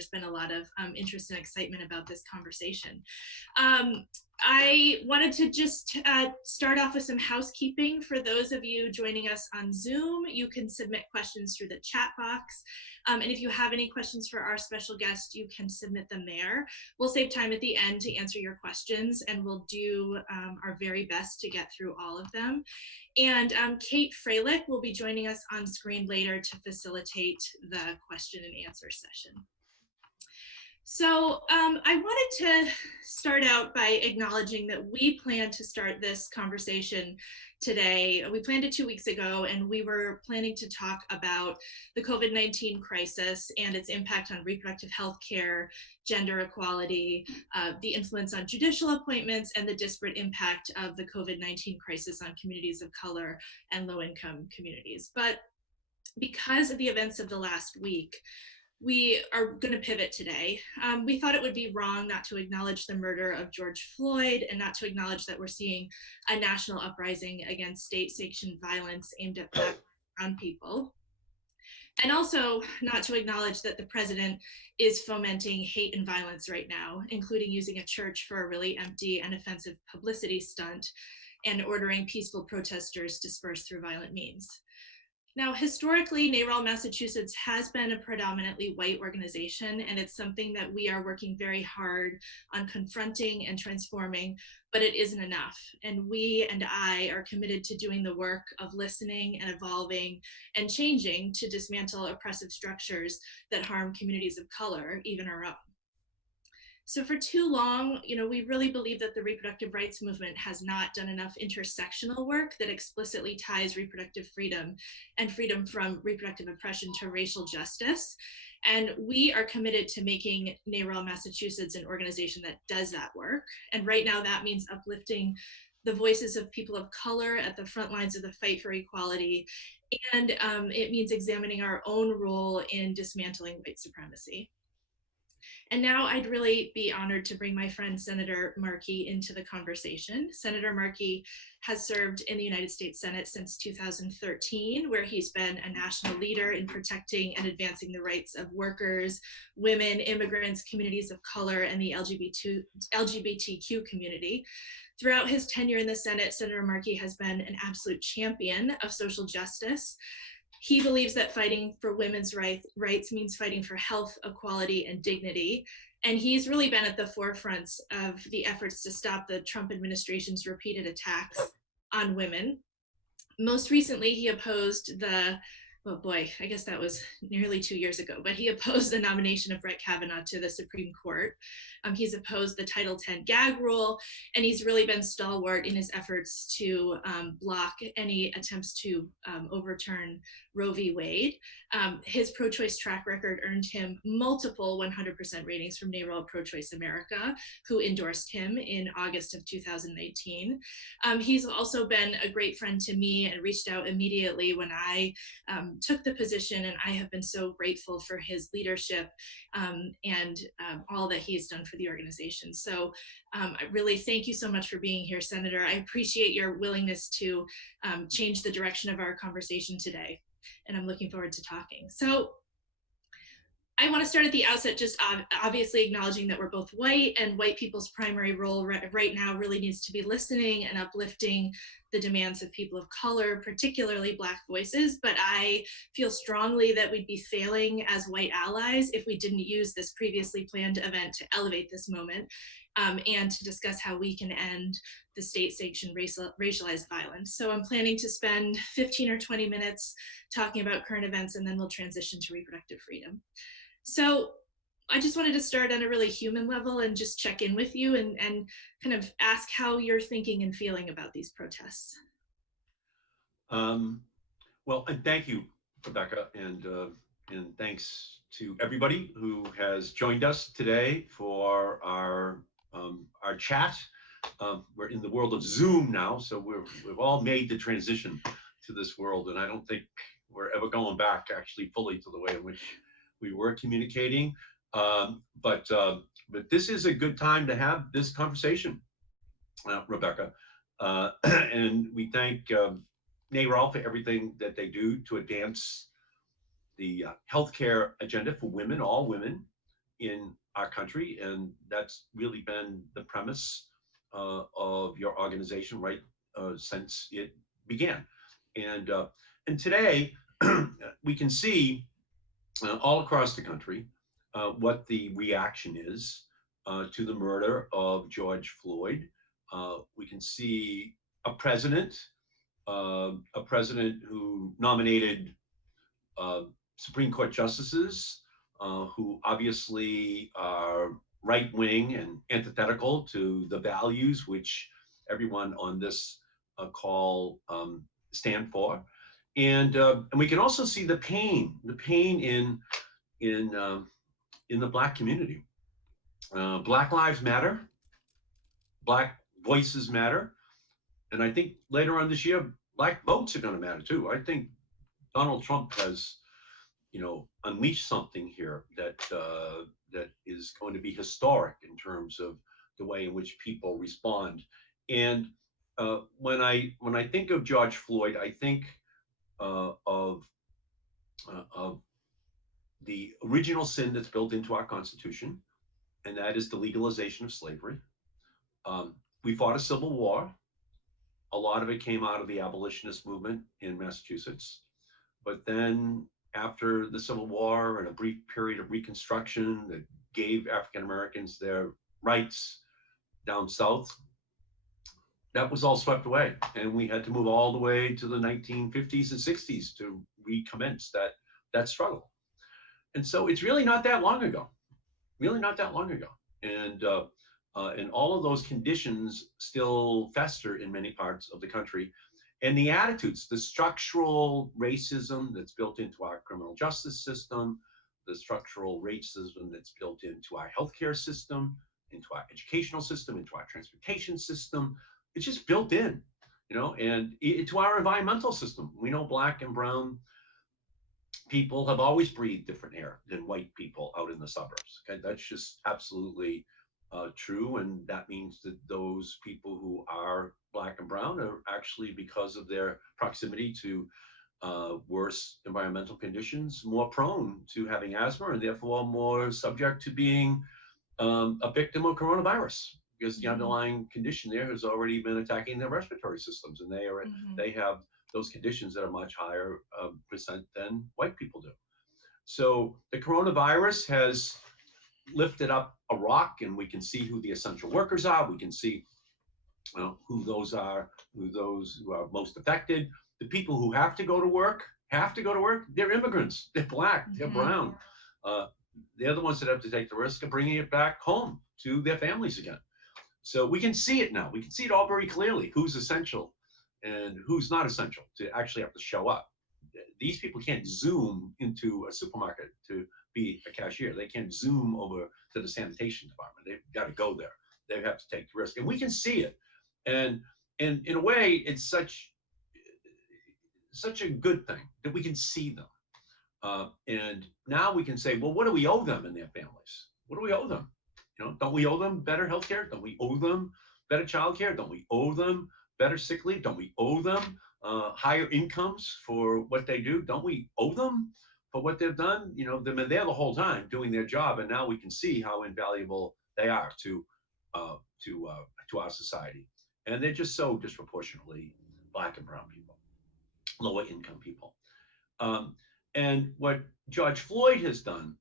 there's been a lot of interest and excitement about this conversation. I wanted to just start off with some housekeeping. For those of you joining us on Zoom, you can submit questions through the chat box. And if you have any questions for our special guest, you can submit them there. We'll save time at the end to answer your questions, and we'll do our very best to get through all of them. And Kate Freilich will be joining us on screen later to facilitate the question and answer session. So I wanted to start out by acknowledging that we plan to start this conversation today. We planned it 2 weeks ago, and we were planning to talk about the COVID-19 crisis and its impact on reproductive health care, gender equality, the influence on judicial appointments, and the disparate impact of the COVID-19 crisis on communities of color and low-income communities. But because of the events of the last week, we are going to pivot today. We thought it would be wrong not to acknowledge the murder of George Floyd and not to acknowledge that we're seeing a national uprising against state-sanctioned violence aimed at Black and brown people. And also not to acknowledge that the president is fomenting hate and violence right now, including using a church for a really empty and offensive publicity stunt and ordering peaceful protesters dispersed through violent means. Now, historically, NARAL Massachusetts has been a predominantly white organization, and it's something that we are working very hard on confronting and transforming, but it isn't enough. And we and I are committed to doing the work of listening and evolving and changing to dismantle oppressive structures that harm communities of color, even our own. So for too long, we really believe that the reproductive rights movement has not done enough intersectional work that explicitly ties reproductive freedom and freedom from reproductive oppression to racial justice. And we are committed to making NARAL Massachusetts an organization that does that work. And right now that means uplifting the voices of people of color at the front lines of the fight for equality. And it means examining our own role in dismantling white supremacy. And now I'd really be honored to bring my friend Senator Markey into the conversation. Senator Markey has served in the United States Senate since 2013, where he's been a national leader in protecting and advancing the rights of workers, women, immigrants, communities of color, and the LGBTQ community. Throughout his tenure in the Senate, Senator Markey has been an absolute champion of social justice. He believes that fighting for women's rights means fighting for health, equality, and dignity. And he's really been at the forefront of the efforts to stop the Trump administration's repeated attacks on women. Most recently, he opposed oh boy, I guess that was nearly 2 years ago, but he opposed the nomination of Brett Kavanaugh to the Supreme Court. He's opposed the Title X gag rule, and he's really been stalwart in his efforts to block any attempts to overturn Roe v. Wade. His pro-choice track record earned him multiple 100% ratings from NARAL Pro-Choice America, who endorsed him in August of 2019. He's also been a great friend to me and reached out immediately when I took the position, and I have been so grateful for his leadership and all that he's done for the organization. So I really thank you so much for being here, Senator. I appreciate your willingness to change the direction of our conversation today, and I'm looking forward to talking. So I want to start at the outset just obviously acknowledging that we're both white, and white people's primary role right now really needs to be listening and uplifting the demands of people of color, particularly Black voices. But I feel strongly that we'd be failing as white allies if we didn't use this previously planned event to elevate this moment and to discuss how we can end the state-sanctioned racialized violence. So I'm planning to spend 15 or 20 minutes talking about current events, and then we'll transition to reproductive freedom. So I just wanted to start on a really human level and just check in with you and kind of ask how you're thinking and feeling about these protests. Well, and thank you, Rebecca, and thanks to everybody who has joined us today for our chat. We're in the world of Zoom now, so we've all made the transition to this world, and I don't think we're ever going back actually fully to the way in which we were communicating. But this is a good time to have this conversation, Rebecca. And we thank NARAL for everything that they do to advance the healthcare agenda for women, all women, in our country, and that's really been the premise of your organization right since it began. And and today we can see all across the country what the reaction is to the murder of George Floyd. We can see a president, a president who nominated uh, Supreme Court justices who obviously are right wing and antithetical to the values which everyone on this call stand for. And we can also see the pain in the Black community. Black lives matter. Black voices matter. And I think later on this year, Black votes are going to matter too. I think Donald Trump has, unleashed something here that is going to be historic in terms of the way in which people respond. And when I think of George Floyd, I think of the original sin that's built into our Constitution, and that is the legalization of slavery. We fought a civil war. A lot of it came out of the abolitionist movement in Massachusetts. But then, after the Civil War and a brief period of Reconstruction that gave African Americans their rights down south, that was all swept away. And we had to move all the way to the 1950s and 60s to recommence that struggle. And so it's really not that long ago, really not that long ago. And all of those conditions still fester in many parts of the country. And the attitudes, the structural racism that's built into our criminal justice system, the structural racism that's built into our healthcare system, into our educational system, into our transportation system, it's just built in, and to our environmental system. We know Black and brown people have always breathed different air than white people out in the suburbs. Okay, that's just absolutely true, and that means that those people who are Black and brown are actually, because of their proximity to worse environmental conditions, more prone to having asthma and therefore more subject to being a victim of coronavirus, because the underlying condition there has already been attacking their respiratory systems, and they have those conditions that are much higher percent than white people do. So the coronavirus has lifted up a rock, and we can see who the essential workers are. We can see who those are, who are most affected. The people who have to go to work, they're immigrants, they're Black, they're brown. They're the ones that have to take the risk of bringing it back home to their families again. So we can see it now. We can see it all very clearly, who's essential and who's not essential to actually have to show up. These people can't Zoom into a supermarket to be a cashier. They can't Zoom over to the sanitation department. They've got to go there. They have to take the risk. And we can see it. And in a way, it's such a good thing that we can see them. And now we can say, well, what do we owe them and their families? What do we owe them? Don't we owe them better healthcare? Don't we owe them better childcare? Don't we owe them better sick leave? Don't we owe them higher incomes for what they do? Don't we owe them for what they've done? They've been there the whole time doing their job, and now we can see how invaluable they are to our society. And they're just so disproportionately Black and brown people, lower income people. And what George Floyd has done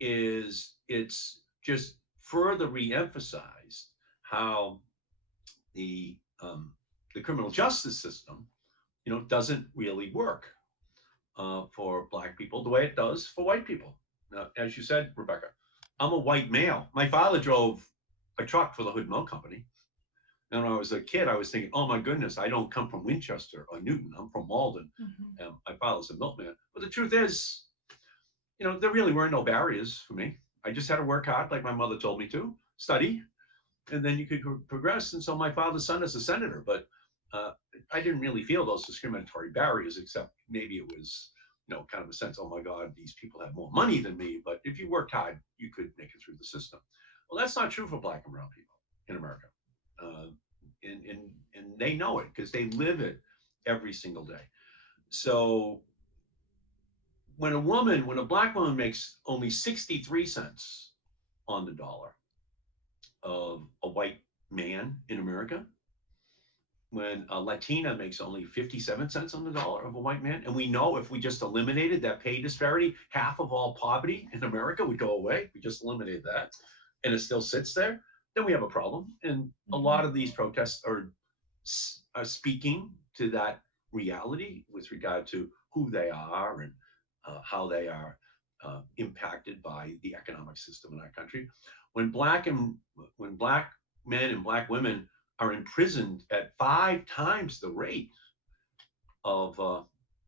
is it's just further re-emphasized how the criminal justice system, doesn't really work for Black people the way it does for white people. Now, as you said, Rebecca, I'm a white male. My father drove a truck for the Hood Milk Company. And when I was a kid, I was thinking, oh my goodness, I don't come from Winchester or Newton. I'm from Malden. My father's a milkman. But the truth is, there really were no barriers for me. I just had to work hard, like my mother told me to, study, and then you could progress. And so my father's son is a senator, but I didn't really feel those discriminatory barriers, except maybe it was, kind of a sense, oh my God, these people have more money than me. But if you worked hard, you could make it through the system. Well, that's not true for Black and brown people in America. And they know it because they live it every single day. So when a Black woman makes only 63 cents on the dollar of a white man in America, when a Latina makes only 57 cents on the dollar of a white man. And we know if we just eliminated that pay disparity, half of all poverty in America would go away. We just eliminated that, and it still sits there, then we have a problem. And a lot of these protests are speaking to that reality with regard to who they are and how they are impacted by the economic system in our country. When black men and black women are imprisoned at 5 times the rate of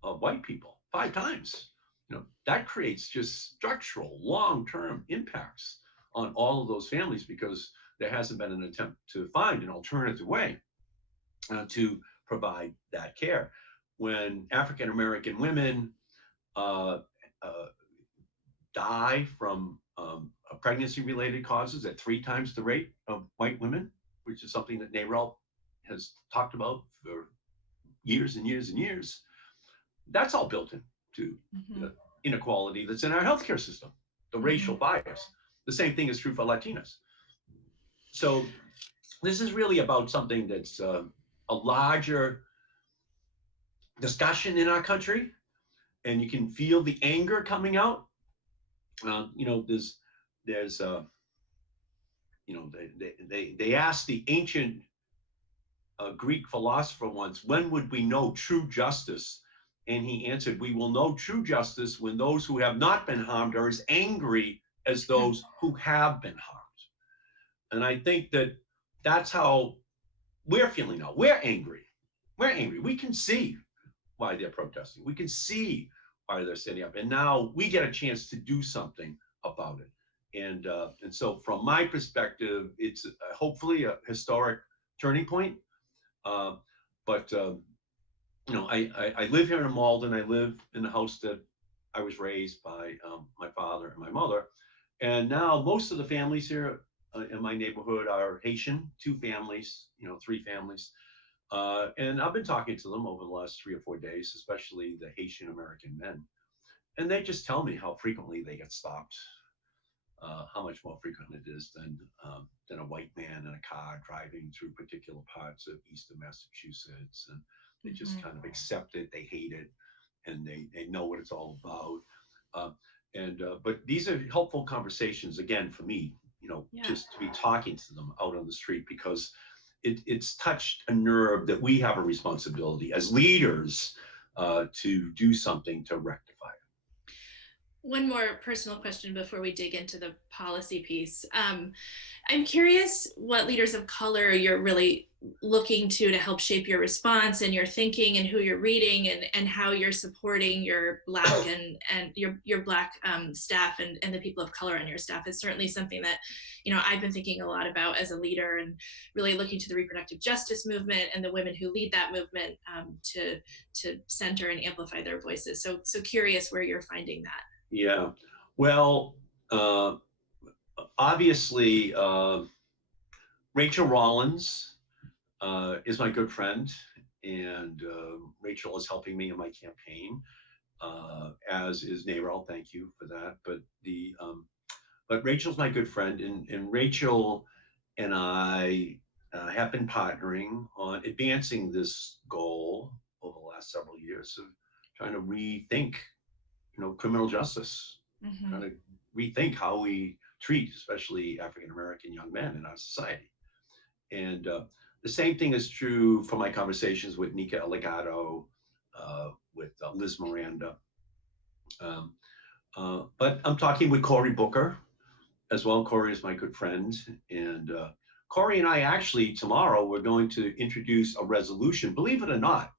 white people, 5 times, that creates just structural, long-term impacts on all of those families, because there hasn't been an attempt to find an alternative way to provide that care. When African American women die from pregnancy-related causes at 3 times the rate of white women, which is something that NARAL has talked about for years and years and years, that's all built into the inequality that's in our healthcare system, the racial bias. The same thing is true for Latinas. So this is really about something that's a larger discussion in our country, and you can feel the anger coming out. There's they asked the ancient Greek philosopher once, when would we know true justice? And he answered, we will know true justice when those who have not been harmed are as angry as those who have been harmed. And I think that that's how we're feeling now. We're angry. We're angry. We can see why they're protesting. We can see why they're standing up. And now we get a chance to do something about it. And so from my perspective, it's hopefully a historic turning point. But I live here in Malden. I live in the house that I was raised by my father and my mother. And now most of the families here in my neighborhood are Haitian, 2 families, 3 families. And I've been talking to them over the last 3 or 4 days, especially the Haitian American men. And they just tell me how frequently they get stopped, how much more frequent it is than a white man in a car driving through particular parts of eastern Massachusetts. And they just kind of accept it, they hate it, and they know what it's all about. But these are helpful conversations, again, for me, just to be talking to them out on the street, because it's touched a nerve that we have a responsibility as leaders to do something to rectify it. One more personal question before we dig into the policy piece. I'm curious what leaders of color you're really looking to help shape your response and your thinking, and who you're reading, and how you're supporting your Black and your Black staff and the people of color on your staff. Is certainly something that I've been thinking a lot about as a leader, and really looking to the reproductive justice movement and the women who lead that movement to center and amplify their voices. So curious where you're finding that. Yeah, well, obviously, Rachel Rollins is my good friend, and Rachel is helping me in my campaign, as is NARAL. Thank you for that. But Rachel's my good friend, and Rachel and I have been partnering on advancing this goal over the last several years of trying to rethink criminal justice, trying to rethink how we treat especially African American young men in our society. And the same thing is true for my conversations with Nika Elegado, with Liz Miranda. But I'm talking with Cory Booker as well. Cory is my good friend. And Cory and I actually tomorrow, we're going to introduce a resolution, believe it or not.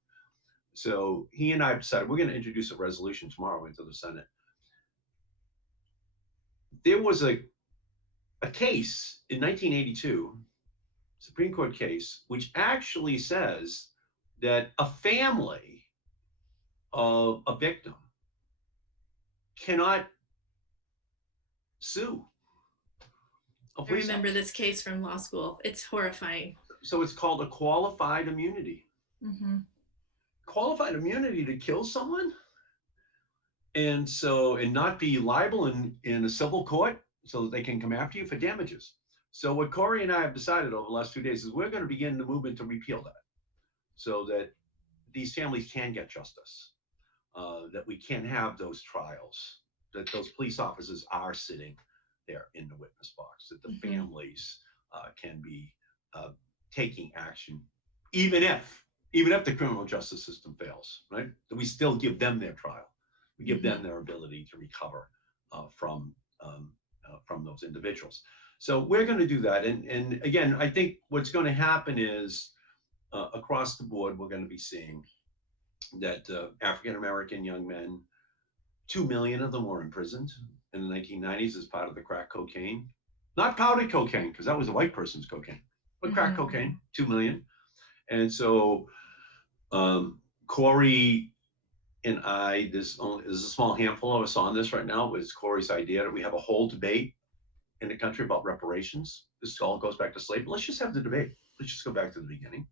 So he and I have decided we're going to introduce a resolution tomorrow into the Senate. There was a case in 1982, Supreme Court case, which actually says that a family of a victim cannot sue a police I remember officer. this case from law school. It's horrifying. So it's called a qualified immunity. Qualified immunity to kill someone, and not be liable in a civil court. so that they can come after you for damages. So what Corey and I have decided over the last 2 days is we're going to begin the movement to repeal that, so that these families can get justice, that we can have those trials, that those police officers are sitting there in the witness box, that the families can be taking action, even if the criminal justice system fails, right? That we still give them their trial, we give them their ability to recover from those individuals. So we're going to do that, and again, I think what's going to happen is across the board, we're going to be seeing that African American young men, 2 million of them were imprisoned in the 1990s as part of the crack cocaine, not powdered cocaine, because that was a white person's cocaine, but crack cocaine, 2 million. And so Corey and I, there's a small handful of us on this right now. It's Corey's idea that we have a whole debate in the country about reparations. This all goes back to slavery. Let's just have the debate. Let's just go back to the beginning.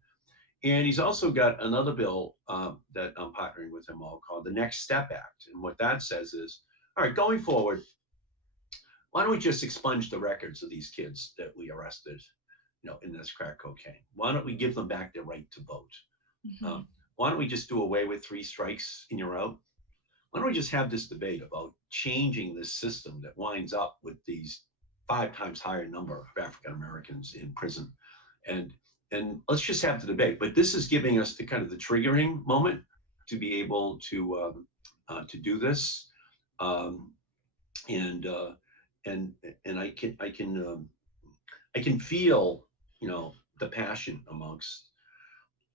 And he's also got another bill that I'm partnering with him all called the Next Step Act. And what that says is, all right, going forward, why don't we just expunge the records of these kids that we arrested, in this crack cocaine? Why don't we give them back their right to vote? Why don't we just do away with 3 strikes and you're out? Why don't we just have this debate about changing this system that winds up with these 5 times higher number of African Americans in prison? And let's just have the debate. But this is giving us the kind of the triggering moment to be able to do this, and I can feel the passion amongst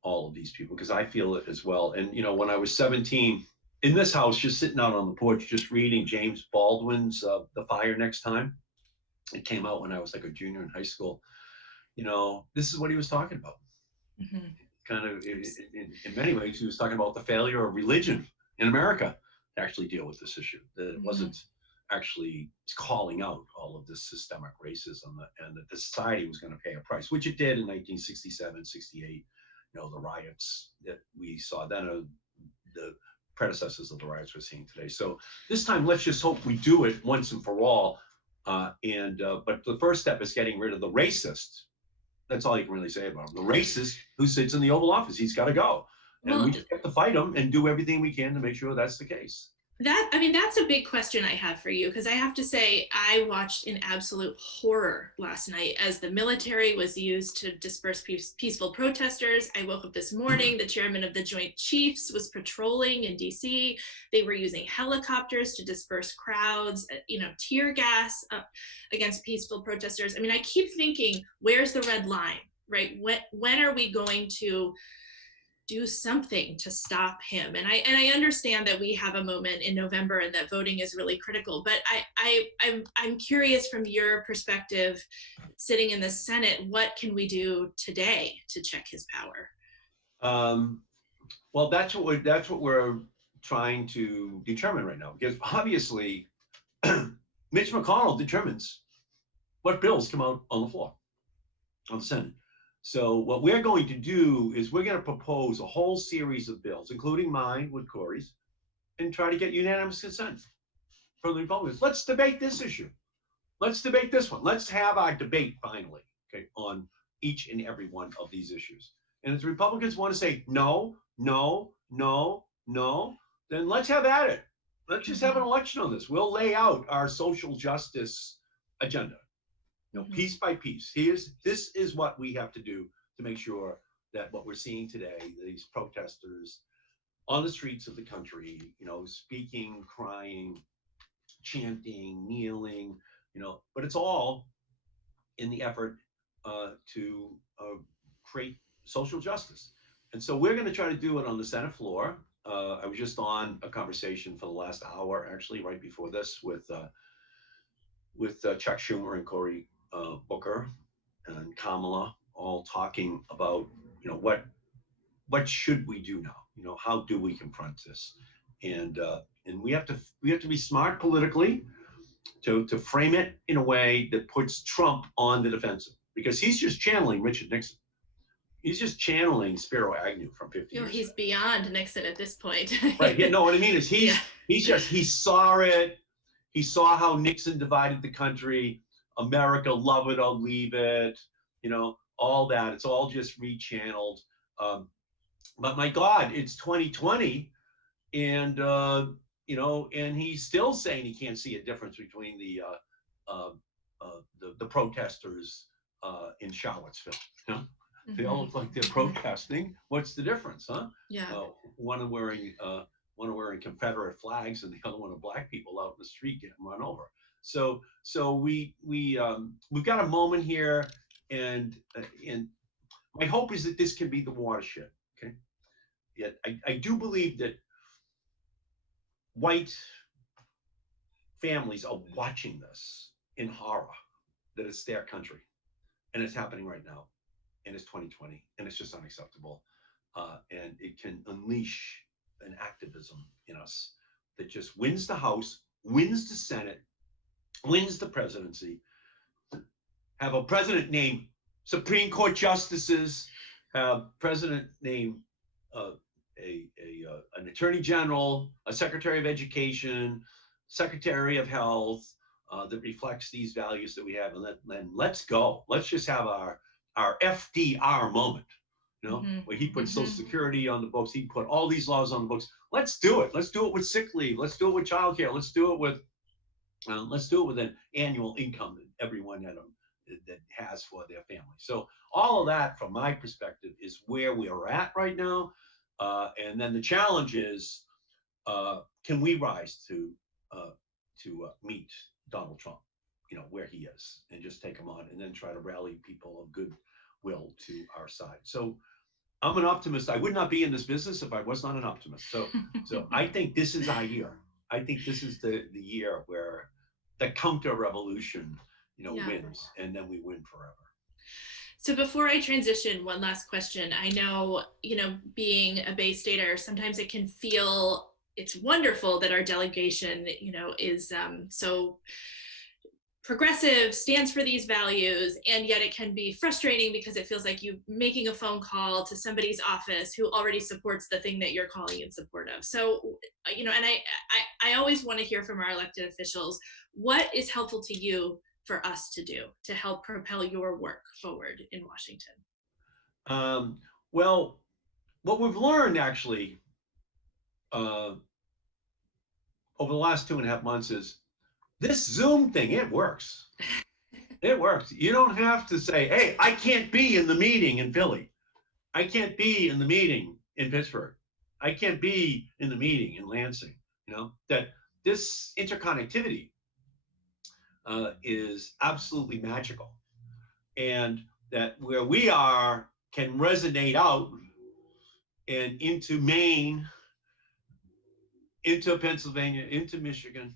all of these people, because I feel it as well. And when I was 17 in this house, just sitting out on the porch, just reading James Baldwin's The Fire Next Time. It came out when I was like a junior in high school. This is what he was talking about. Kind of, in many ways, he was talking about the failure of religion in America to actually deal with this issue. That it wasn't actually calling out all of this systemic racism, and that the society was going to pay a price, which it did in 1967, 68. The riots that we saw then are the predecessors of the riots we're seeing today. So this time, let's just hope we do it once and for all. But the first step is getting rid of the racist. That's all you can really say about him. The racist who sits in the Oval Office, he's got to go. And we just have to fight him and do everything we can to make sure that's the case. That's a big question I have for you, because I have to say I watched in absolute horror last night as the military was used to disperse peaceful protesters. I woke up this morning, the chairman of the Joint Chiefs was patrolling in DC. They were using helicopters to disperse crowds, tear gas against peaceful protesters. I keep thinking, where's the red line, right? When are we going to do something to stop him? And I understand that we have a moment in November and that voting is really critical, but I'm curious from your perspective, sitting in the Senate, what can we do today to check his power? Well, that's what we're trying to determine right now, because obviously Mitch McConnell determines what bills come out on the floor of the Senate. So what we're going to do is we're going to propose a whole series of bills, including mine with Corey's, and try to get unanimous consent from the Republicans. Let's debate this issue. Let's debate this one. Let's have our debate finally, okay, on each and every one of these issues. And if the Republicans want to say no, no, no, no, then let's have at it. Let's just have an election on this. We'll lay out our social justice agenda. Piece by piece. This is what we have to do to make sure that what we're seeing today, these protesters on the streets of the country, speaking, crying, chanting, kneeling, but it's all in the effort to create social justice. And so we're going to try to do it on the Senate floor. I was just on a conversation for the last hour, actually, right before this, with Chuck Schumer and Cory Booker and Kamala, all talking about what should we do now? How do we confront this? And we have to be smart politically to frame it in a way that puts Trump on the defensive, because he's just channeling Richard Nixon. He's just channeling Spiro Agnew from 50 years he's ago. Beyond Nixon at this point. Right. No, what I mean is he saw it. He saw how Nixon divided the country. America, love it or leave it. All that. It's all just rechanneled. Um, but my God, it's 2020, and and he's still saying he can't see a difference between the protesters in Charlottesville. You know? They all look like they're protesting. What's the difference, huh? Yeah. One wearing Confederate flags, and the other one are black people out in the street getting run over. So we've got a moment here, and my hope is that this can be the watershed. Okay. Yet I do believe that white families are watching this in horror, that it's their country, and it's happening right now, and it's 2020, and it's just unacceptable, and it can unleash an activism in us that just wins the House, wins the Senate, wins the presidency, have a president named Supreme Court justices, have president named an attorney general, a secretary of education, secretary of health, that reflects these values that we have. And let's go. Let's just have our FDR moment, where he put Social Security on the books. He put all these laws on the books. Let's do it. Let's do it with sick leave. Let's do it with childcare. Let's do it with an annual income that everyone that has for their family. So all of that, from my perspective, is where we are at right now. And then the challenge is, can we rise to meet Donald Trump, where he is, and just take him on, and then try to rally people of goodwill to our side. So I'm an optimist. I would not be in this business if I was not an optimist. So I think this is our year. I think this is the year where the counter revolution, wins, and then we win forever. So before I transition, one last question. I know, being a Bay Stater, sometimes it can feel, it's wonderful that our delegation, is so progressive, stands for these values, and yet it can be frustrating because it feels like you making a phone call to somebody's office who already supports the thing that you're calling in support of. So, and I always want to hear from our elected officials, what is helpful to you for us to do to help propel your work forward in Washington? Well, what we've learned actually over the last 2.5 months is this Zoom thing, it works. It works. You don't have to say, hey, I can't be in the meeting in Philly. I can't be in the meeting in Pittsburgh. I can't be in the meeting in Lansing. That this interconnectivity is absolutely magical. And that where we are can resonate out and into Maine, into Pennsylvania, into Michigan,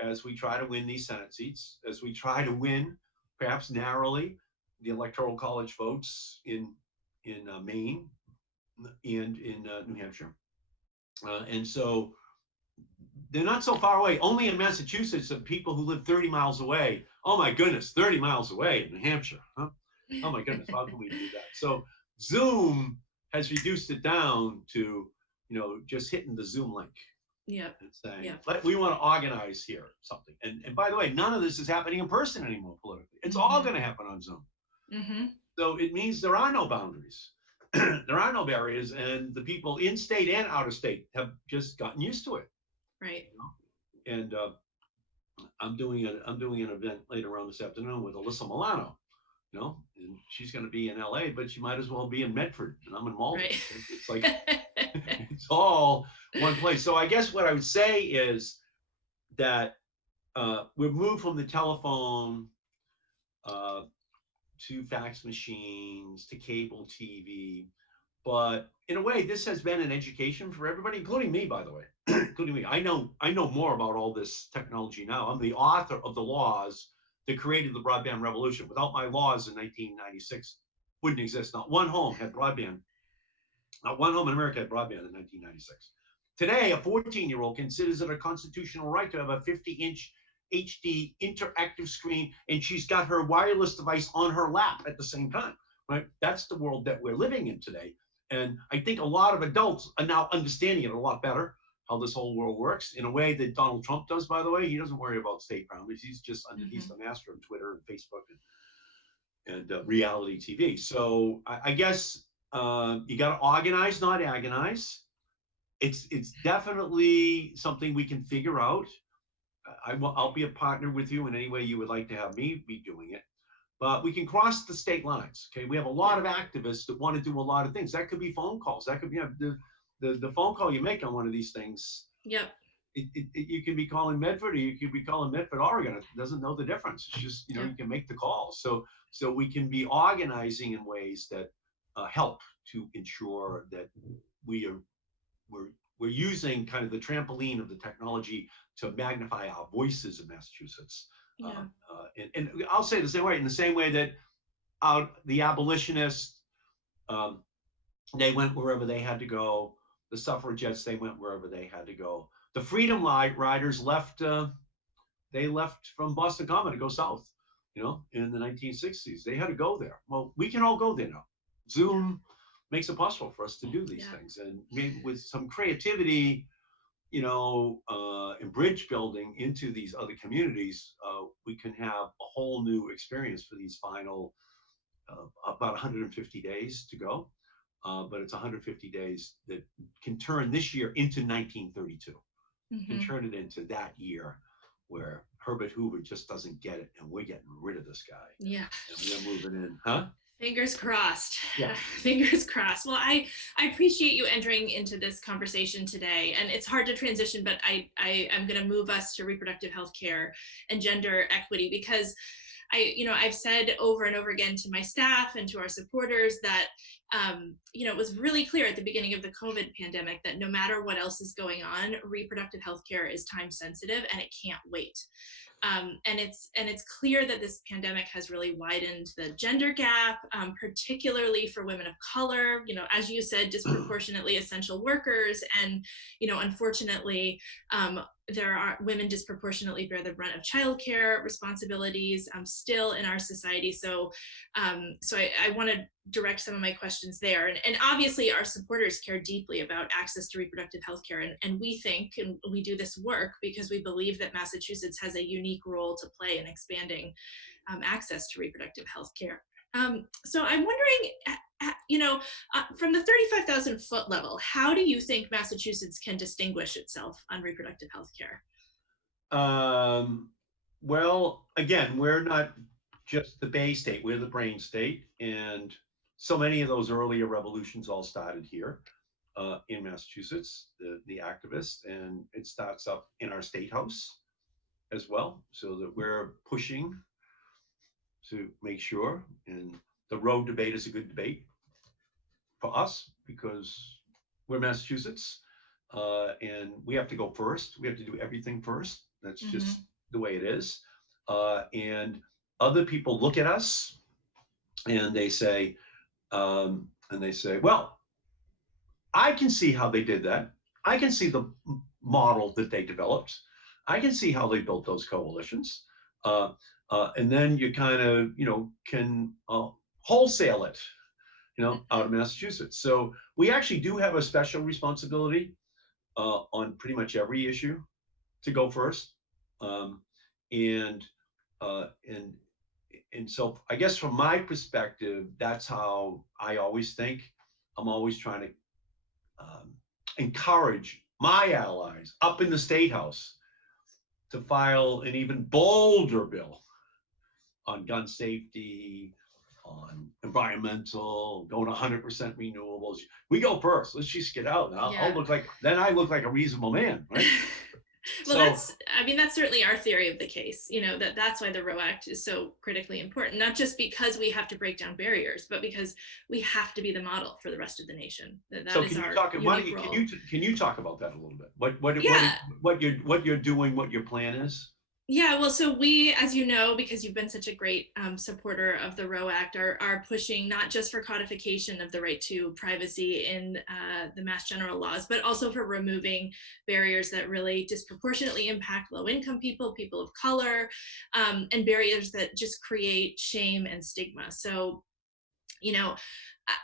as we try to win these Senate seats, as we try to win, perhaps narrowly, the Electoral College votes in Maine and in New Hampshire. And so they're not so far away. Only in Massachusetts, of people who live 30 miles away. Oh my goodness, 30 miles away in New Hampshire. Huh? Oh my goodness, how can we do that? So Zoom has reduced it down to, just hitting the Zoom link. Yeah. And saying, we want to organize here something. And by the way, none of this is happening in person anymore politically. It's all going to happen on Zoom. So it means there are no boundaries. There are no barriers, and the people in state and out of state have just gotten used to it. Right. And I'm doing an event later on this afternoon with Alyssa Milano, and she's going to be in LA, but she might as well be in Medford, and I'm in Malden. Right. It's like it's all one place. So I guess what I would say is that we've moved from the telephone to fax machines to cable TV, but in a way, this has been an education for everybody, including me, by the way. Including me. I know more about all this technology now. I'm the author of the laws that created the broadband revolution. Without my laws in 1996, wouldn't exist. Not one home had broadband. Not one home in America had broadband in 1996. Today, a 14-year-old considers it a constitutional right to have a 50-inch HD interactive screen, and she's got her wireless device on her lap at the same time, right? That's the world that we're living in today. And I think a lot of adults are now understanding it a lot better. how this whole world works in a way that Donald Trump does, by the way. He doesn't worry about state boundaries. He's just, he's the master of Twitter and Facebook and reality TV. So I guess you got to organize, not agonize. It's definitely something we can figure out. I'll be a partner with you in any way you would like to have me be doing it. But we can cross the state lines. Okay, we have a lot of activists that want to do a lot of things. That could be phone calls. That could be the phone call you make on one of these things. Yep. You can be calling Medford, or you could be calling Medford, Oregon. It doesn't know the difference. It's just, you can make the call. So we can be organizing in ways that help to ensure that we're using kind of the trampoline of the technology to magnify our voices in Massachusetts. Yeah. And I'll say the same way, in the same way that the abolitionists, they went wherever they had to go. The suffragettes, they went wherever they had to go. The Freedom Riders left. They left from Boston Common to go south. In the 1960s, they had to go there. Well, we can all go there now. Zoom makes it possible for us to do these things, and maybe with some creativity, and bridge building into these other communities, we can have a whole new experience for these final about 150 days to go. But it's 150 days that can turn this year into 1932, can turn it into that year where Herbert Hoover just doesn't get it, and we're getting rid of this guy. Yeah. And we're moving in, huh? Fingers crossed. Yeah. Fingers crossed. Well, I appreciate you entering into this conversation today. And it's hard to transition, but I'm going to move us to reproductive health care and gender equity, because I've said over and over again to my staff and to our supporters that, it was really clear at the beginning of the COVID pandemic that no matter what else is going on, reproductive health care is time sensitive and it can't wait. And it's clear that this pandemic has really widened the gender gap, particularly for women of color, as you said, disproportionately essential workers. And, unfortunately, there are women disproportionately bear the brunt of childcare responsibilities still in our society. So I want to direct some of my questions there. And obviously our supporters care deeply about access to reproductive health care. And we think, and we do this work because we believe that Massachusetts has a unique role to play in expanding access to reproductive health care. So I'm wondering, from the 35,000 foot level, how do you think Massachusetts can distinguish itself on reproductive health care? Well, again, we're not just the Bay State, we're the brain state. And so many of those earlier revolutions all started here in Massachusetts, the activists, and it starts up in our state house as well, so that we're pushing to make sure. And the road debate is a good debate for us because we're Massachusetts, and we have to go first. We have to do everything first. That's just the way it is. And other people look at us and they say, well, I can see how they did that. I can see the model that they developed. I can see how they built those coalitions. And then you kind of, can wholesale it, out of Massachusetts. So we actually do have a special responsibility on pretty much every issue to go first. And so I guess from my perspective, that's how I always think. I'm always trying to encourage my allies up in the State House to file an even bolder bill on gun safety, on environmental, going 100% renewables. We go first. Let's just get out. I look like a reasonable man, right? Well, that's certainly our theory of the case, that's why the Roe Act is so critically important, not just because we have to break down barriers, but because we have to be the model for the rest of the nation. So can you talk about that a little bit? What you're doing, what your plan is? Yeah, well, so we, as you know, because you've been such a great supporter of the Roe Act, are pushing not just for codification of the right to privacy in the Mass General laws, but also for removing barriers that really disproportionately impact low-income people, people of color, and barriers that just create shame and stigma. So,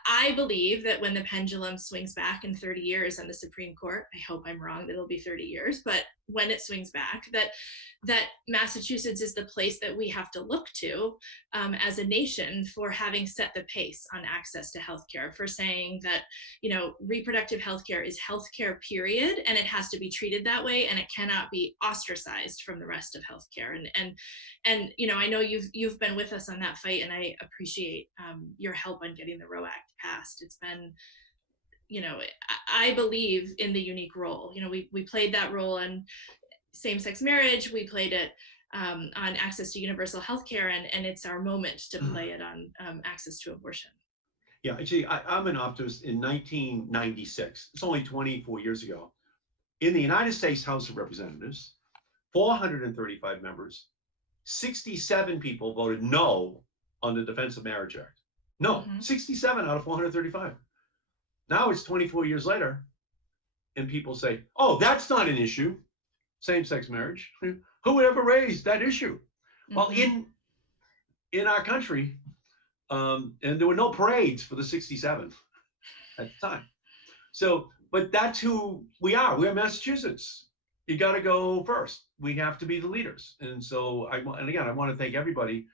I believe that when the pendulum swings back in 30 years on the Supreme Court, I hope I'm wrong, that it'll be 30 years, but when it swings back, that Massachusetts is the place that we have to look to as a nation for having set the pace on access to healthcare, for saying that, reproductive healthcare is healthcare, period, and it has to be treated that way, and it cannot be ostracized from the rest of healthcare. And I know you've been with us on that fight, and I appreciate your help on getting the Roe Act passed. It's been, I believe in the unique role. We played that role on same-sex marriage. We played it on access to universal health care, and it's our moment to play it on access to abortion. Yeah, actually, I'm an optimist. In 1996, it's only 24 years ago, in the United States House of Representatives, 435 members, 67 people voted no on the Defense of Marriage Act. No, 67 out of 435. Now it's 24 years later, and people say, oh, that's not an issue, same-sex marriage. Who would ever raise that issue? Well, in our country, and there were no parades for the 67 at the time. So, but that's who we are. We are Massachusetts. You got to go first. We have to be the leaders. And so, I want to thank everybody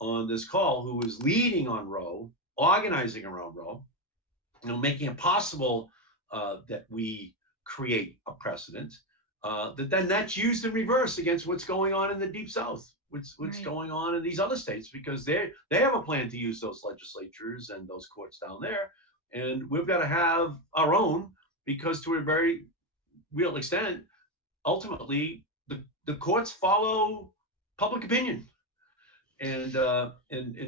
on this call who is leading on Roe, organizing around Roe, making it possible that we create a precedent that's used in reverse against what's going on in the Deep South, what's right. going on in these other states, because they have a plan to use those legislatures and those courts down there, and we've got to have our own, because to a very real extent, ultimately, the courts follow public opinion. And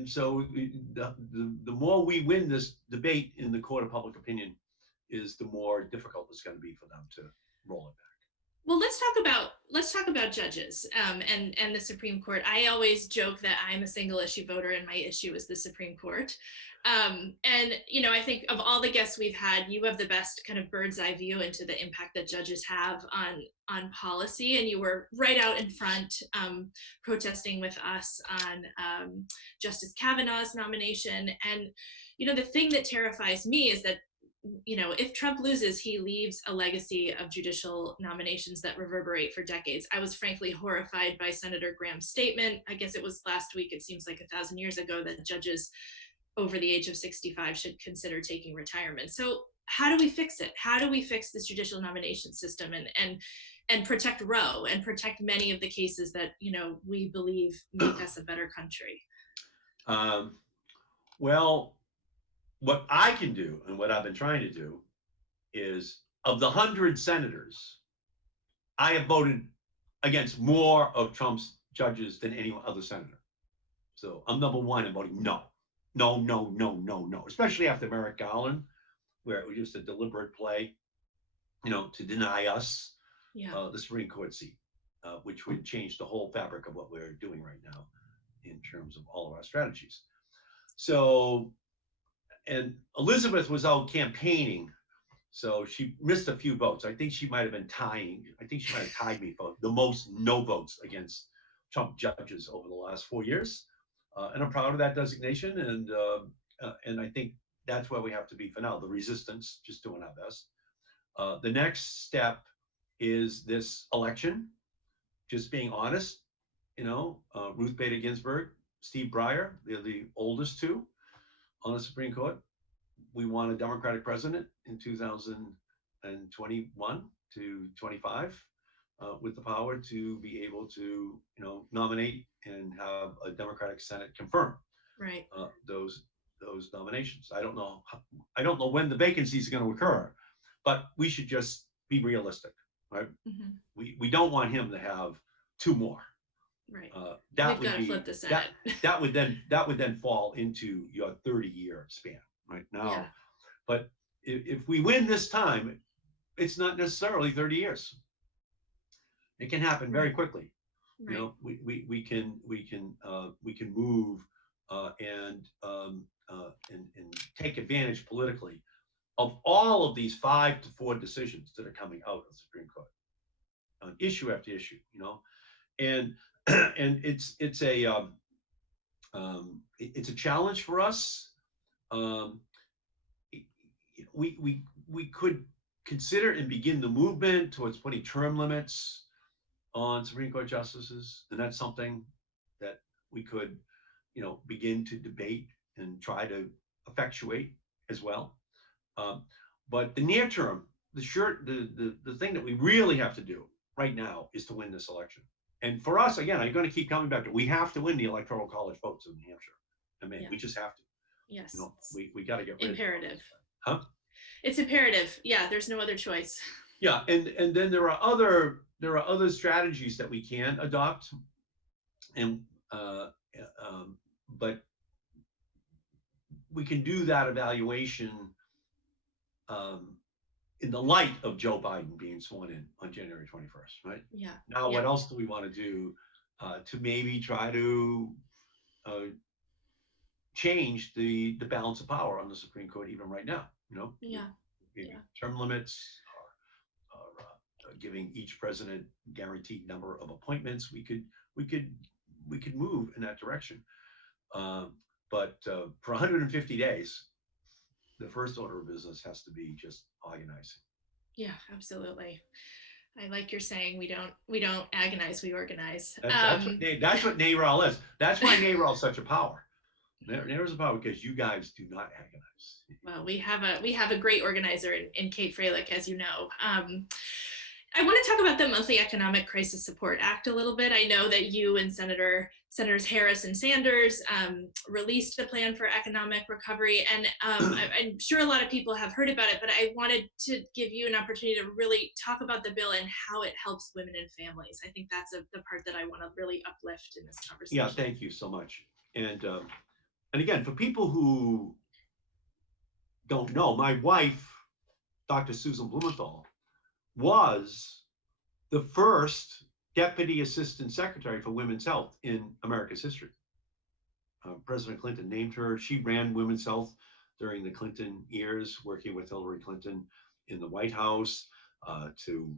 so the more we win this debate in the court of public opinion, is the more difficult it's going to be for them to roll it back. Well, let's talk about judges and the Supreme Court. I always joke that I'm a single issue voter, and my issue is the Supreme Court. And I think of all the guests we've had, you have the best kind of bird's eye view into the impact that judges have on policy. And you were right out in front protesting with us on Justice Kavanaugh's nomination. And the thing that terrifies me is that if Trump loses, he leaves a legacy of judicial nominations that reverberate for decades. I was frankly horrified by Senator Graham's statement. I guess it was last week. It seems like 1,000 years ago that judges over the age of 65 should consider taking retirement. So how do we fix it? How do we fix this judicial nomination system and protect Roe and protect many of the cases that we believe make us a better country? Well, what I can do, and what I've been trying to do, is of the 100 senators, I have voted against more of Trump's judges than any other senator. So I'm number one in voting no, especially after Merrick Garland, where it was just a deliberate play, to deny us the Supreme Court seat, which would change the whole fabric of what we're doing right now in terms of all of our strategies. So, and Elizabeth was out campaigning, so she missed a few votes. I think she might have been tying. I think she might have tied me for the most no votes against Trump judges over the last 4 years. And I'm proud of that designation. And I think that's where we have to be for now. The resistance, just doing our best. The next step is this election, just being honest. Ruth Bader Ginsburg, Steve Breyer, they're the oldest two on the Supreme Court. We want a Democratic president in 2021 to 25 with the power to be able to, nominate and have a Democratic Senate confirm those nominations. I don't know when the vacancies are going to occur, but we should just be realistic, right? We don't want him to have two more. Right. That We've got to flip the Senate. that would then fall into your 30-year span right now. Yeah. But if we win this time, it's not necessarily 30 years. It can happen very quickly. Right. We can move and take advantage politically of all of these 5 to 4 decisions that are coming out of the Supreme Court, issue after issue. And it's a challenge for us. we could consider and begin the movement towards putting term limits on Supreme Court justices, and that's something that we could, begin to debate and try to effectuate as well. Um, but the near term, the thing that we really have to do right now is to win this election. And for us, again, I'm going to keep coming back to, we have to win the Electoral College votes in New Hampshire. I mean, Yeah. we just have to. Yes. We got to get rid imperative. Huh? It's imperative. Yeah, there's no other choice. Yeah, and then there are other strategies that we can adopt, and but we can do that evaluation in the light of Joe Biden being sworn in on January 21st, right? Yeah. Now, what else do we want to do to maybe try to change the balance of power on the Supreme Court even right now? Yeah. Maybe term limits, or giving each president guaranteed number of appointments. We could move in that direction. But for 150 days, the first order of business has to be just organizing. Yeah, absolutely. I like you're saying we don't agonize, we organize. That's what NARAL is. That's why NARAL is such a power. NARAL is a power because you guys do not agonize. Well, we have a great organizer in Kate Freilich, as you know. I want to talk about the Monthly Economic Crisis Support Act a little bit. I know that you and Senators Harris and Sanders released the plan for economic recovery, and I'm sure a lot of people have heard about it, but I wanted to give you an opportunity to really talk about the bill and how it helps women and families. I think that's the part that I want to really uplift in this conversation. Yeah, thank you so much. And again, for people who don't know, my wife, Dr. Susan Blumenthal, was the first Deputy Assistant Secretary for Women's Health in America's history. President Clinton named her. She ran women's health during the Clinton years, working with Hillary Clinton in the White House to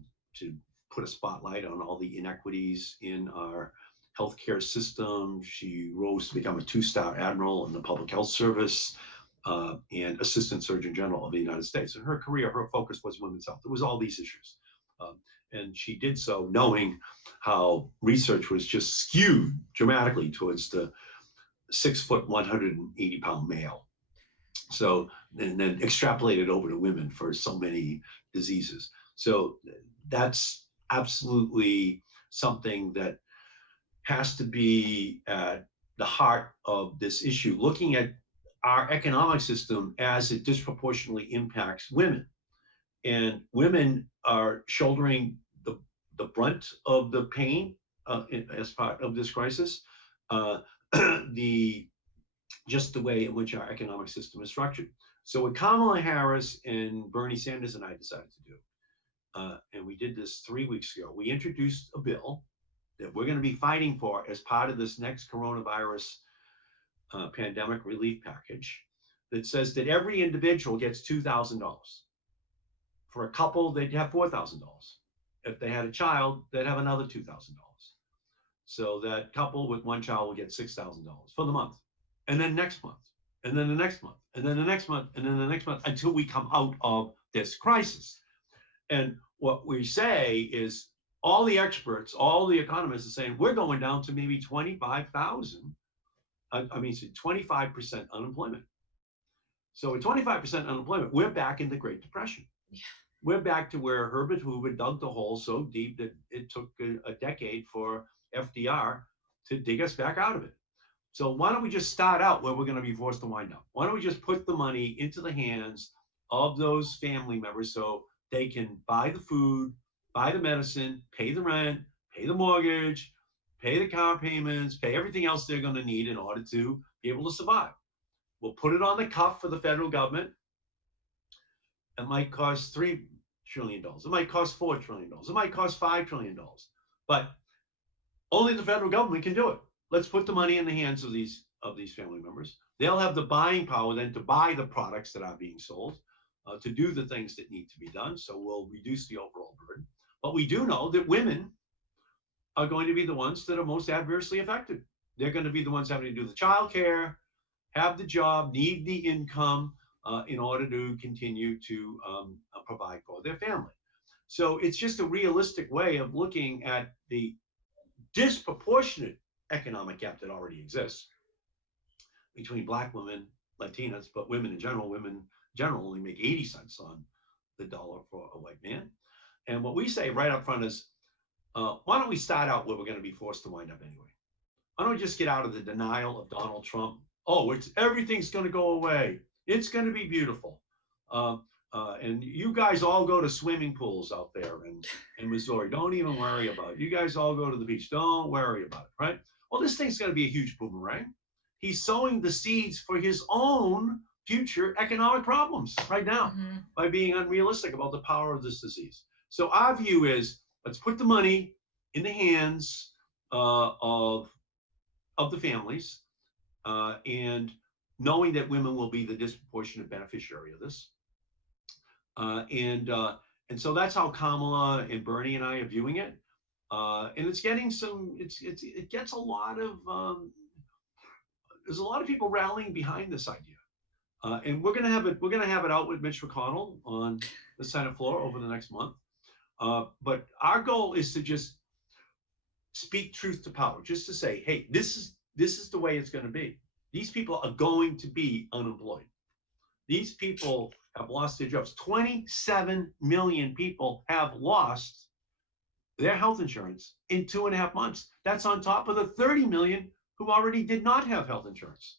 put a spotlight on all the inequities in our healthcare system. She rose to become a 2-star admiral in the Public Health Service and Assistant Surgeon General of the United States. And her career, her focus was women's health. It was all these issues. And she did so knowing how research was just skewed dramatically towards the 6 foot, 180 pound male. So, and then extrapolated over to women for so many diseases. So that's absolutely something that has to be at the heart of this issue, looking at our economic system as it disproportionately impacts women. And women are shouldering the brunt of the pain as part of this crisis. Just the way in which our economic system is structured. So what Kamala Harris and Bernie Sanders and I decided to do, and we did this 3 weeks ago, we introduced a bill that we're going to be fighting for as part of this next coronavirus pandemic relief package that says that every individual gets $2,000. For a couple, they'd have $4,000. If they had a child, they'd have another $2,000. So that couple with one child will get $6,000 for the month. And then next month, and then the next month, and then the next month, and then the next month, until we come out of this crisis. And what we say is all the experts, all the economists are saying, we're going down to maybe 25,000. 25% unemployment. So at 25% unemployment, we're back in the Great Depression. Yeah. We're back to where Herbert Hoover dug the hole so deep that it took a decade for FDR to dig us back out of it. So why don't we just start out where we're going to be forced to wind up? Why don't we just put the money into the hands of those family members so they can buy the food, buy the medicine, pay the rent, pay the mortgage, pay the car payments, pay everything else they're going to need in order to be able to survive. We'll put it on the cuff for the federal government. It might cost $3 trillion. It might cost $4 trillion. It might cost $5 trillion. But only the federal government can do it. Let's put the money in the hands of these family members. They'll have the buying power then to buy the products that are being sold, to do the things that need to be done. So we'll reduce the overall burden. But we do know that women are going to be the ones that are most adversely affected. They're going to be the ones having to do the childcare, have the job, need the income, in order to continue to provide for their family. So it's just a realistic way of looking at the disproportionate economic gap that already exists between Black women, Latinas, but women in general only make 80 cents on the dollar for a white man. And what we say right up front is, why don't we start out where we're going to be forced to wind up anyway? Why don't we just get out of the denial of Donald Trump? Oh, everything's going to go away. It's going to be beautiful. And you guys all go to swimming pools out there in Missouri. Don't even worry about it. You guys all go to the beach. Don't worry about it, right? Well, this thing's going to be a huge boomerang. He's sowing the seeds for his own future economic problems right now by being unrealistic about the power of this disease. So our view is, let's put the money in the hands of the families, and knowing that women will be the disproportionate beneficiary of this. And so that's how Kamala and Bernie and I are viewing it. And it's getting it gets a lot of, there's a lot of people rallying behind this idea. And we're gonna have it out with Mitch McConnell on the Senate floor over the next month. But our goal is to just speak truth to power, just to say, hey, this is the way it's going to be. These people are going to be unemployed. These people have lost their jobs. 27 million people have lost their health insurance in 2.5 months. That's on top of the 30 million who already did not have health insurance.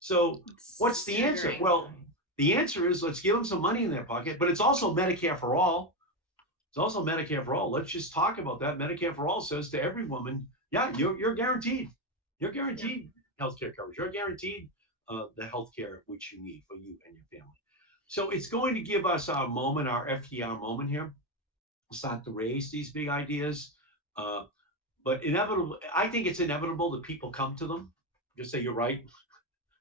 So what's the answer? Well, the answer is, let's give them some money in their pocket, but it's also Medicare for all. It's also Medicare for all. Let's just talk about that. Medicare for all says to every woman, yeah, you're guaranteed. You're guaranteed healthcare coverage. You're guaranteed the healthcare which you need for you and your family. So it's going to give us our moment, our FDR moment here. Start to raise these big ideas. But I think it's inevitable that people come to them. Just say, you're right.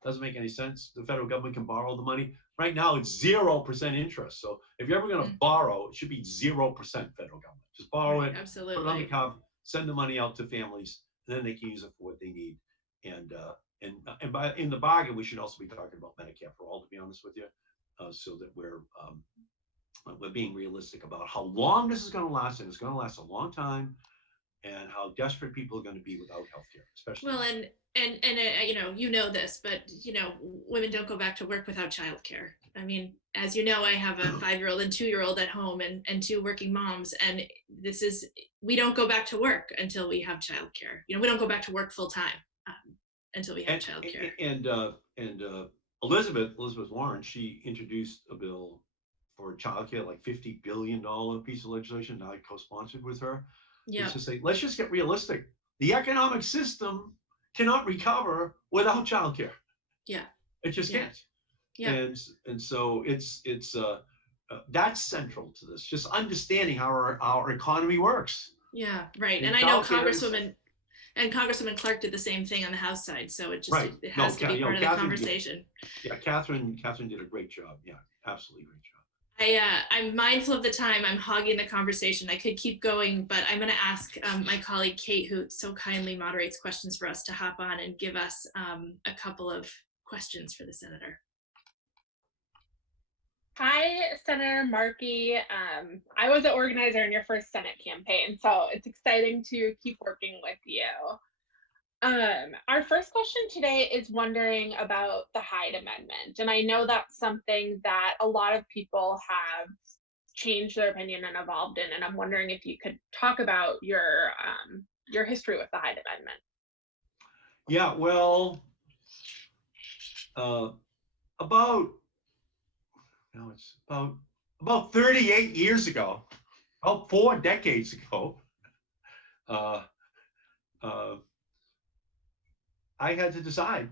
Doesn't make any sense. The federal government can borrow the money. Right now, it's 0% interest. So if you're ever going to borrow, it should be 0% federal government. Just borrow it, absolutely, put it on the cuff, send the money out to families, and then they can use it for what they need. And in the bargain, we should also be talking about Medicare for all, to be honest with you, so that we're being realistic about how long this is going to last, and it's going to last a long time, and how desperate people are going to be without healthcare, especially. Well, and you know this, but women don't go back to work without childcare. I mean, as you know, I have a 5-year-old and 2-year-old at home, and 2 working moms, and we don't go back to work until we have childcare. We don't go back to work full time until we have childcare. And Elizabeth Warren, she introduced a bill for childcare, like $50 billion piece of legislation. Now I co-sponsored with her. Yeah. To say, let's just get realistic. The economic system cannot recover without childcare. Yeah. It just can't. Yeah. And so it's that's central to this. Just understanding how our economy works. Yeah. Right. And I know Congresswoman Clark did the same thing on the House side. So it just it has to be part of the conversation. Catherine did a great job. Yeah, absolutely great job. I'm mindful of the time. I'm hogging the conversation. I could keep going, but I'm going to ask my colleague Kate, who so kindly moderates questions for us, to hop on and give us a couple of questions for the senator. Hi, Senator Markey. I was an organizer in your first Senate campaign, so it's exciting to keep working with you. Our first question today is wondering about the Hyde Amendment. And I know that's something that a lot of people have changed their opinion and evolved in. And I'm wondering if you could talk about your history with the Hyde Amendment. Yeah, well, about 38 years ago, about 4 decades ago, I had to decide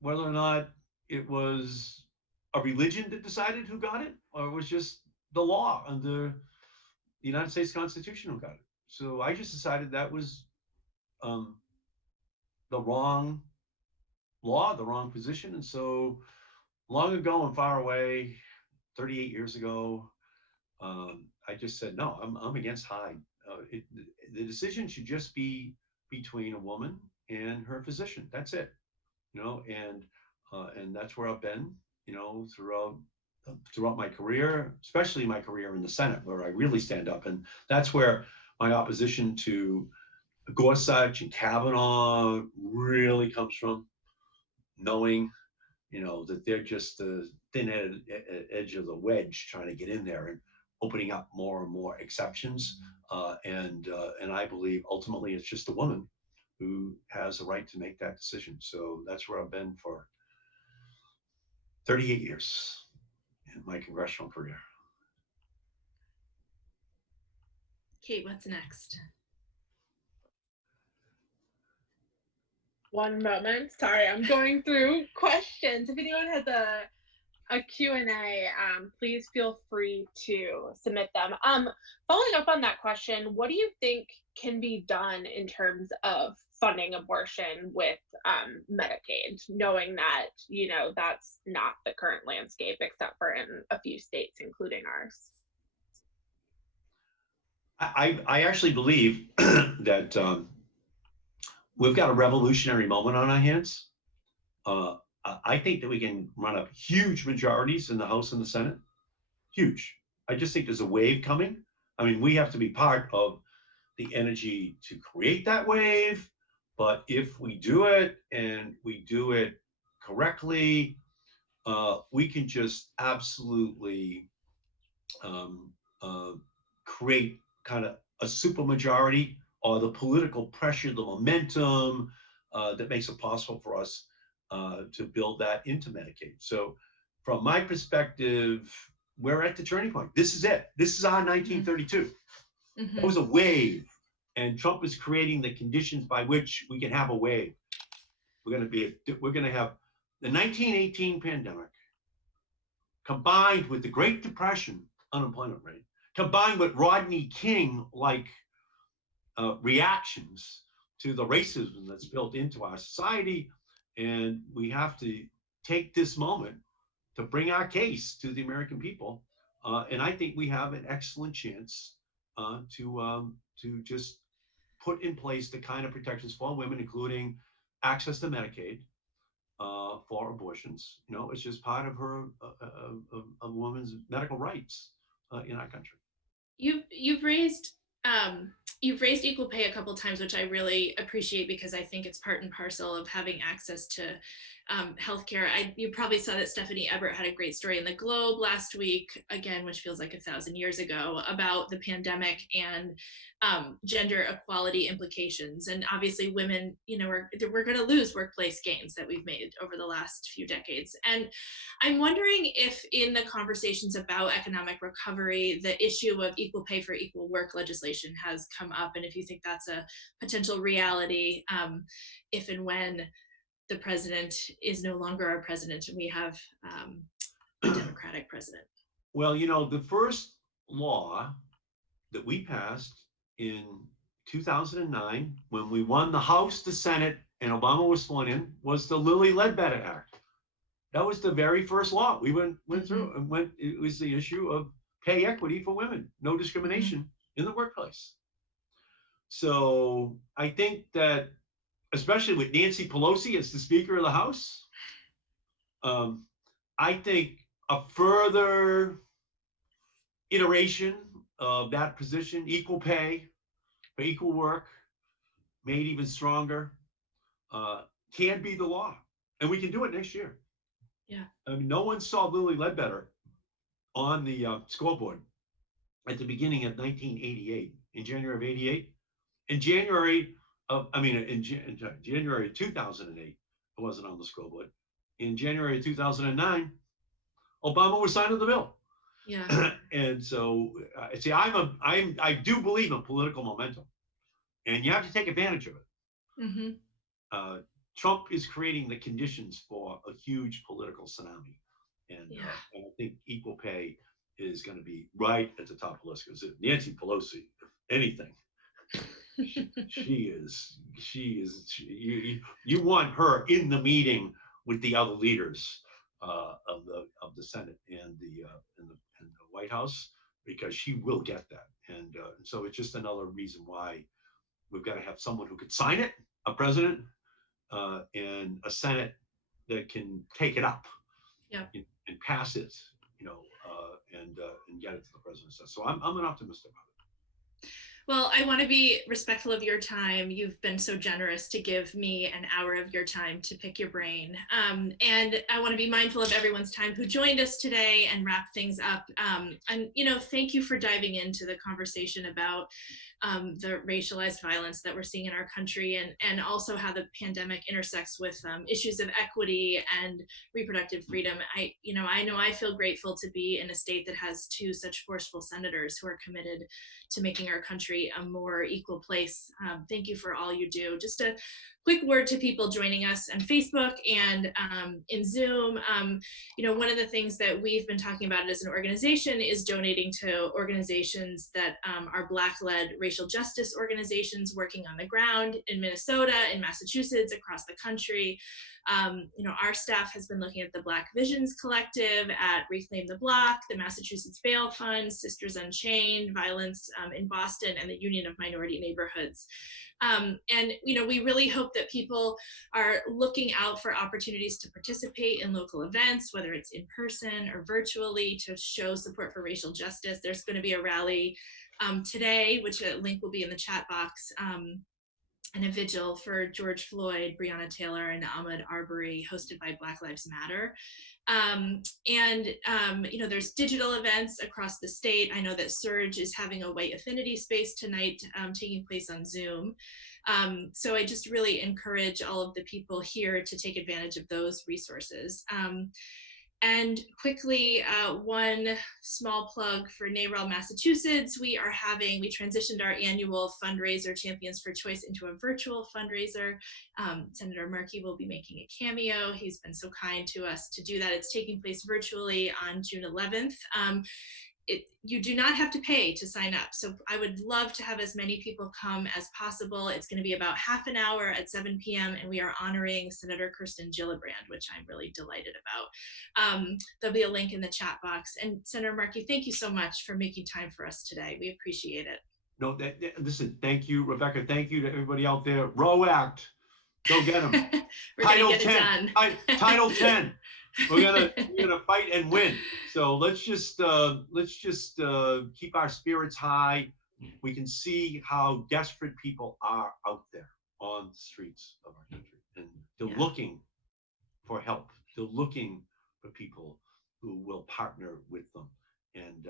whether or not it was a religion that decided who got it, or it was just the law under the United States Constitution who got it. So I just decided that was the wrong law, the wrong position. And so long ago and far away, 38 years ago, I just said, no, I'm against Hyde. The decision should just be between a woman and her physician. That's it, and that's where I've been throughout my career, especially my career in the Senate, where I really stand up. And that's where my opposition to Gorsuch and Kavanaugh really comes from, knowing, that they're just the edge of the wedge trying to get in there and opening up more and more exceptions. And I believe ultimately it's just a woman who has the right to make that decision. So that's where I've been for 38 years in my congressional career. Kate, what's next? One moment. Sorry, I'm going through questions. If anyone has a Q&A, please feel free to submit them. Following up on that question, what do you think can be done in terms of funding abortion with Medicaid, knowing that, that's not the current landscape except for in a few states, including ours? I actually believe that we've got a revolutionary moment on our hands. I think that we can run up huge majorities in the House and the Senate. Huge. I just think there's a wave coming. I mean, we have to be part of the energy to create that wave. But if we do it and we do it correctly, we can just absolutely create kind of a supermajority, or the political pressure, the momentum that makes it possible for us to build that into Medicaid. So from my perspective, we're at the turning point. This is it. This is our 1932. Mm-hmm. It was a wave, and Trump is creating the conditions by which we can have a wave. We're going to have the 1918 pandemic combined with the Great Depression unemployment rate, combined with Rodney King-like reactions to the racism that's built into our society. And we have to take this moment to bring our case to the American people. And I think we have an excellent chance to just put in place the kind of protections for women, including access to Medicaid for abortions. It's just part of her of a woman's medical rights in our country. You've raised equal pay a couple times, which I really appreciate, because I think it's part and parcel of having access to healthcare. You probably saw that Stephanie Ebert had a great story in the Globe last week, again, which feels like 1,000 years ago, about the pandemic and gender equality implications. And obviously women, we're going to lose workplace gains that we've made over the last few decades. And I'm wondering if in the conversations about economic recovery, the issue of equal pay for equal work legislation has come up, and if you think that's a potential reality if and when the president is no longer our president and we have a Democratic president. Well, the first law that we passed in 2009, when we won the House, the Senate, and Obama was sworn in, was the Lilly Ledbetter Act. That was the very first law we went through, and it was the issue of pay equity for women, no discrimination in the workplace. So I think that, especially with Nancy Pelosi as the Speaker of the House, I think a further iteration of that position, equal pay for equal work, made even stronger, can be the law. And we can do it next year. Yeah. I mean, no one saw Lilly Ledbetter on the scoreboard at the beginning of 1988, in January of 88. In January of 2008, it wasn't on the scoreboard. In January of 2009, Obama was signing the bill. Yeah. And so, see, I do believe in political momentum, and you have to take advantage of it. Mm-hmm. Trump is creating the conditions for a huge political tsunami, and I think equal pay is going to be right at the top of the list, because Nancy Pelosi, if anything, you want her in the meeting with the other leaders of the Senate and the White House, because she will get that. And so it's just another reason why we've got to have someone who could sign it, a president, and a Senate that can take it up. Yeah. and pass it, and get it to the president's desk. So I'm an optimist about it. Well, I want to be respectful of your time. You've been so generous to give me an hour of your time to pick your brain. And I want to be mindful of everyone's time who joined us today and wrap things up. And, thank you for diving into the conversation about the racialized violence that we're seeing in our country, and also how the pandemic intersects with issues of equity and reproductive freedom. I know I feel grateful to be in a state that has two such forceful senators who are committed to making our country a more equal place. Thank you for all you do. Just a quick word to people joining us on Facebook and in Zoom. One of the things that we've been talking about as an organization is donating to organizations that are Black-led racial justice organizations working on the ground in Minnesota, in Massachusetts, across the country. Our staff has been looking at the Black Visions Collective, at Reclaim the Block, the Massachusetts Bail Fund, Sisters Unchained, Violence in Boston, and the Union of Minority Neighborhoods. We really hope that people are looking out for opportunities to participate in local events, whether it's in person or virtually, to show support for racial justice. There's going to be a rally today, which a link will be in the chat box, and a vigil for George Floyd, Breonna Taylor, and Ahmaud Arbery, hosted by Black Lives Matter. There's digital events across the state. I know that Surge is having a white affinity space tonight, taking place on Zoom. So I just really encourage all of the people here to take advantage of those resources. And quickly, one small plug for NARAL Massachusetts. We transitioned our annual fundraiser, Champions for Choice, into a virtual fundraiser. Senator Markey will be making a cameo. He's been so kind to us to do that. It's taking place virtually on June 11th. You do not have to pay to sign up. So I would love to have as many people come as possible. It's going to be about half an hour at 7 p.m. and we are honoring Senator Kirsten Gillibrand, which I'm really delighted about. There'll be a link in the chat box. And Senator Markey, thank you so much for making time for us today. We appreciate it. No, listen, thank you, Rebecca. Thank you to everybody out there. Row Act, go get them. Title 10. Title 10. We're gonna fight and win. So let's just keep our spirits high. We can see how desperate people are out there on the streets of our country, and they're looking for help. They're looking for people who will partner with them. And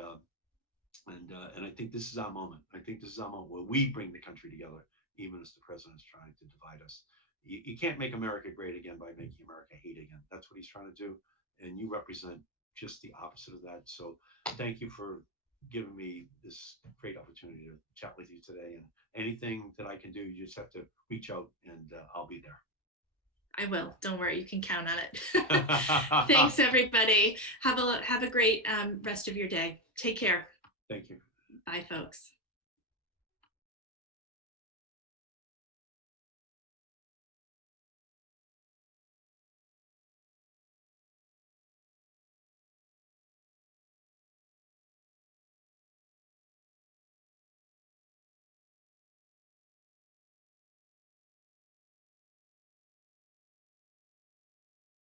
I think this is our moment. I think this is our moment where we bring the country together, even as the president is trying to divide us. You can't make America great again by making America hate again. That's what he's trying to do. And you represent just the opposite of that. So thank you for giving me this great opportunity to chat with you today. And anything that I can do, you just have to reach out and I'll be there. I will. Don't worry. You can count on it. Thanks, everybody. Have a great rest of your day. Take care. Thank you. Bye, folks.